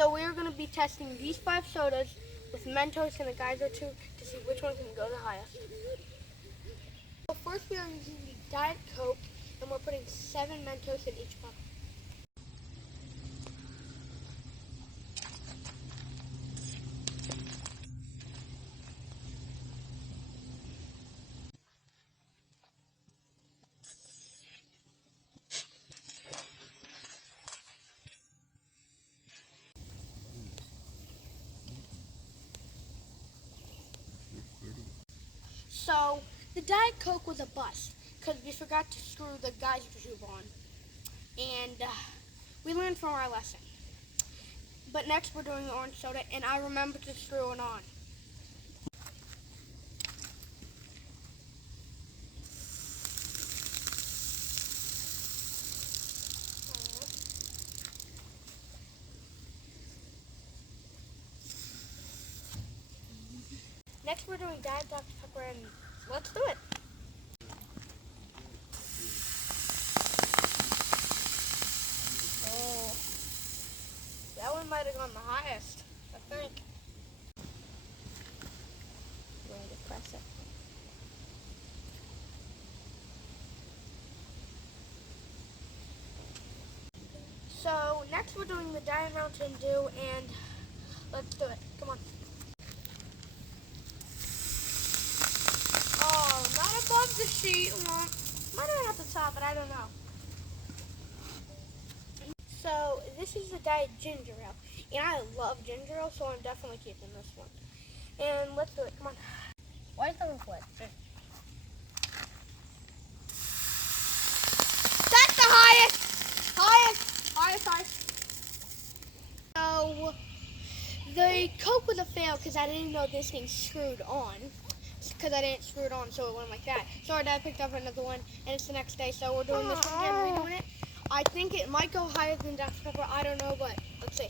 So we're going to be testing these 5 sodas with Mentos and a geyser tube to see which one can go the highest. So first we are using the Diet Coke, and we're putting 7 Mentos in each bottle. So the Diet Coke was a bust because we forgot to screw the geyser tube on, and we learned from our lesson. But next we're doing the orange soda, and I remembered to screw it on. Next we're doing Diet Dr. Pepper, and let's do it. Oh, that one might have gone the highest, I think. Going to press it. So next we're doing the Diet Mountain Dew, and let's do it. Come on. Oh, not above the sheet. Well, might have been at the top, but I don't know. So this is the Diet Ginger Ale, and I love ginger ale, so I'm definitely keeping this one. And let's do it. Come on. Why is that reflect? That's the highest. Highest. So the Coke was a fail because I didn't know this thing screwed on. Because I didn't screw it on, so it went like that. So our dad picked up another one, and it's the next day, so we're doing this one again, redoing it. I think it might go higher than Dr. Pepper, I don't know, but let's see.